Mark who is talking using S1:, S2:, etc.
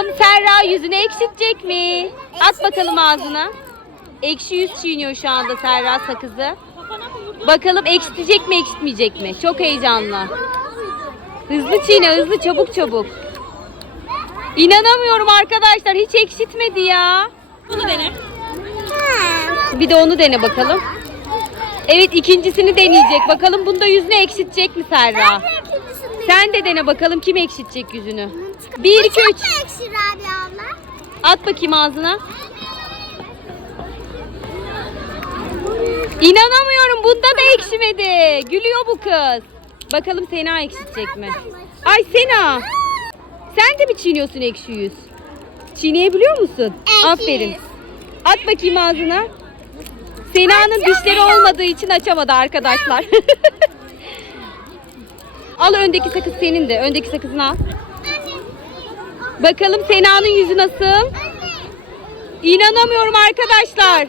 S1: bakalım Serra yüzünü ekşitecek mi? At bakalım ağzına. Ekşi yüz çiğniyor şu anda Serra sakızı. Bakalım ekşitecek mi ekşitmeyecek mi? Çok heyecanlı. Hızlı çiğne hızlı çabuk çabuk. İnanamıyorum arkadaşlar hiç ekşitmedi ya.
S2: Bunu dene.
S1: Bir de onu dene bakalım. Evet ikincisini deneyecek. Bakalım bunda yüzünü ekşitecek mi Serra? Sen de dene bakalım kim ekşitecek yüzünü. 1 2 3.
S3: ekşi Rabia abla.
S1: At bakayım ağzına. İnanamıyorum bunda da ekşimedi. Gülüyor bu kız. Bakalım Sena ekşitecek mi? Ay Sena. Sen de mi çiğniyorsun ekşi yüz? Çiğneyebiliyor musun?
S3: Ekşi
S1: Aferin. At bakayım ağzına. Sena'nın dişleri olmadığı için açamadı arkadaşlar. al öndeki sakız senin de. Öndeki sakızını al. Bakalım Sena'nın yüzü nasıl? İnanamıyorum arkadaşlar.